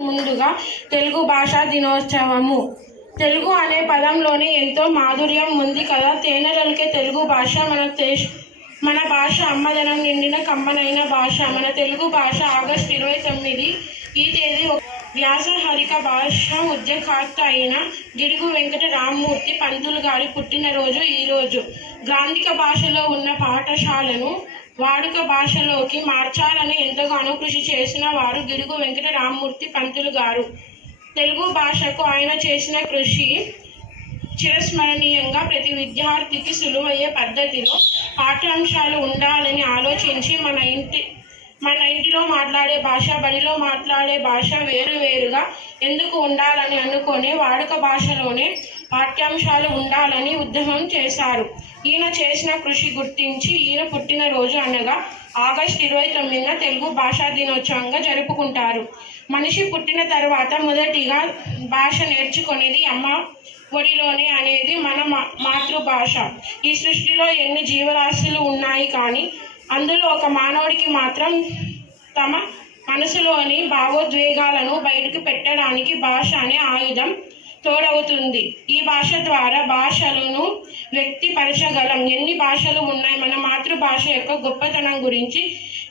ముందుగా తెలుగు భాషా దినోత్సవము. తెలుగు అనే పదంలోని ఎంతో మాధుర్యం ఉంది కదా. తేనెలకే తెలుగు భాష మన దేశ మన భాష అమ్మదనం నిండిన కమ్మనైన భాష. మన తెలుగు భాష ఆగస్టు ఇరవై తొమ్మిది ఈ తేదీ వ్యాసహరిక భాష ఉద్యకార్త అయిన గిడుగు వెంకట రామ్మూర్తి పంతులు గారి పుట్టినరోజు ఈరోజు గ్రాంధిక భాషలో ఉన్న పాఠశాలను వాడుక భాషలోకి మార్చాలని ఎంతగానో కృషి చేసిన వారు గిడుగు వెంకట రామ్మూర్తి పంతులు గారు. తెలుగు భాషకు ఆయన చేసిన కృషి చిరస్మరణీయంగా ప్రతి విద్యార్థికి సులువయ్యే పద్ధతిలో పాఠ్యాంశాలు ఉండాలని ఆలోచించి మన ఇంటి మన ఇంటిలో మాట్లాడే భాష బడిలో మాట్లాడే భాష వేరు వేరుగా ఎందుకు ఉండాలని అనుకొని వాడుక భాషలోనే పాఠ్యాంశాలు ఉండాలని ఉద్యమం చేశారు. ఈయన చేసిన కృషి గుర్తించి ఈయన పుట్టినరోజు అనగా ఆగస్టు ఇరవై తొమ్మిదిన తెలుగు భాషా దినోత్సవంగా జరుపుకుంటారు. మనిషి పుట్టిన తర్వాత మొదటిగా భాష నేర్చుకునేది అమ్మ ఒడిలోనే అనేది మన మా- మాతృభాష. ఈ సృష్టిలో ఎన్ని జీవరాశులు ఉన్నాయి కానీ అందులో ఒక మానవుడికి మాత్రం తమ మనసులోని భావోద్వేగాలను బయటకు పెట్టడానికి భాష అనే ఆయుధం తోడవుతుంది. ఈ భాష ద్వారా భాషలను వ్యక్తిపరచగలం ఎన్ని భాషలు ఉన్నాయి? మన మాతృభాష యొక్క గొప్పతనం గురించి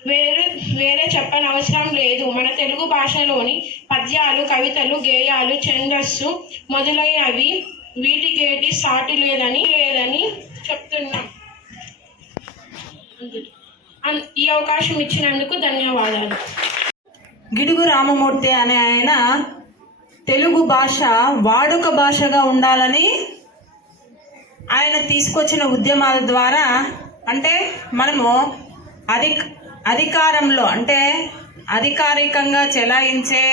వేరే వేరే చెప్పనవసరం లేదు. మన తెలుగు భాషలోని పద్యాలు కవితలు గేయాలు ఛందస్సు మొదలైనవి వీటికేటి సాటి లేదని లేదని చెప్తున్నాం. ఈ అవకాశం ఇచ్చినందుకు ధన్యవాదాలు. గిడుగు రామమూర్తి అనే ఆయన తెలుగు భాష వాడుక భాషగా ఉండాలని ఆయన తీసుకొచ్చిన ఉద్యమాల ద్వారా అంటే మనము అధిక అధికారంలో అంటే అధికారికంగా చెలాయించే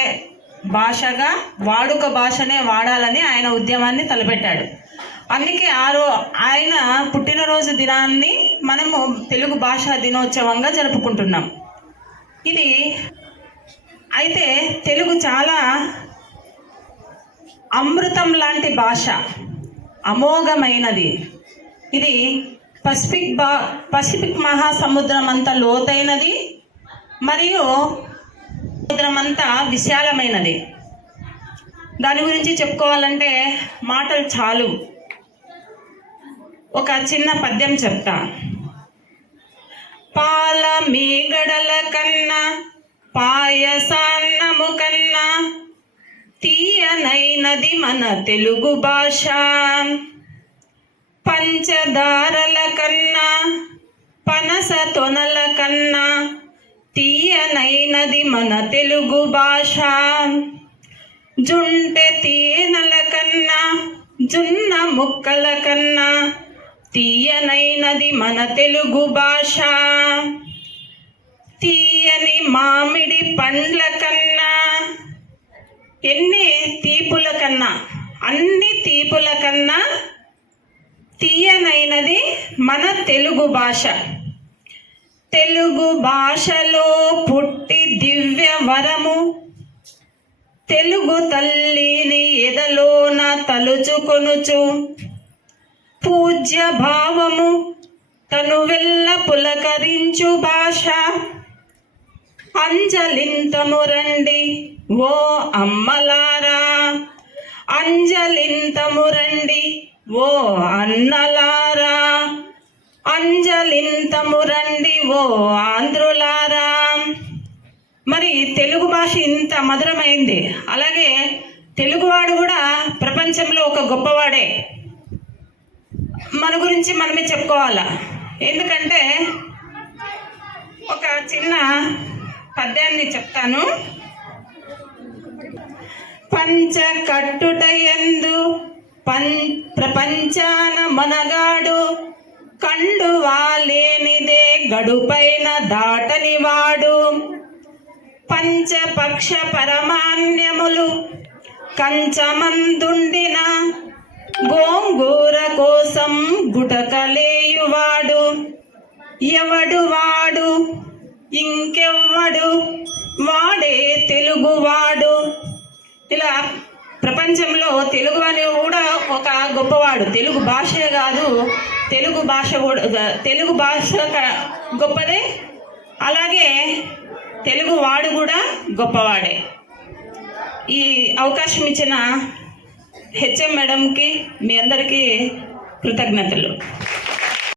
భాషగా వాడుక భాషనే వాడాలని ఆయన ఉద్యమాన్ని తలపెట్టాడు. అందుకే ఆ రో ఆయన పుట్టినరోజు దినాన్ని మనము తెలుగు భాషా దినోత్సవంగా జరుపుకుంటున్నాం. ఇది అయితే తెలుగు చాలా అమృతం లాంటి భాష అమోఘమైనది. ఇది పసిఫిక్ బా పసిఫిక్ మహాసముద్రం అంత లోతైనది మరియు సముద్రం అంతా విశాలమైనది. దాని గురించి చెప్పుకోవాలంటే మాటలు చాలు. ఒక చిన్న పద్యం చెప్తా. పాల మీగడల కన్నా పాయసా తీయనైనది మన తెలుగు భాష. పంచదారల కన్నా పనస తొనల కన్నా తీయనైనది మన తెలుగు భాష. జుంటె తేనెల కన్నా జున్న ముక్కల కన్నా తీయనైనది మన తెలుగు భాష. తీయని మామిడి పండ్ల కన్నా ఎన్ని తీపుల కన్నా అన్ని తీపుల కన్నా తీయనైనది మన తెలుగు భాష. తెలుగు భాషలో పుట్టి దివ్య వరము. తెలుగు తల్లిని ఎదలోన తలుచుకొనుచు. పూజ్య భావము తను వెళ్ళ పులకరించు భాష. అంజలింతము రండి ఓ అమ్మలారా. అంజలింతము రండి ఓ అన్నలారా. అంజలింతము రండి ఓ ఆంధ్రులారా. మరి తెలుగు భాష ఇంత మధురమైంది. అలాగే తెలుగువాడు కూడా ప్రపంచంలో ఒక గొప్పవాడే. మన గురించి మనమే చెప్పుకోవాలా. ఎందుకంటే ఒక చిన్న పద్యాన్ని చెప్తాను. పంచ కట్టుట ఎందు పం ప్రపంచాన మనగాడు కండు వాలేనిదే గడుపైన దాటని వాడు పంచపక్ష పరమాన్యములు కంచమందుండిన గోంగూర కోసం గుటకలేయువాడు. ఎవడు వాడు? ఇంకెవ్వడు? వాడే తెలుగువాడు. ఇలా ప్రపంచంలో తెలుగు అని కూడా ఒక గొప్పవాడు. తెలుగు భాషే కాదు తెలుగు భాష కూడా తెలుగు భాష గొప్పదే. అలాగే తెలుగు వాడు కూడా గొప్పవాడే. ఈ అవకాశం ఇచ్చిన హెచ్ఎం మేడంకి మీ అందరికీ కృతజ్ఞతలు.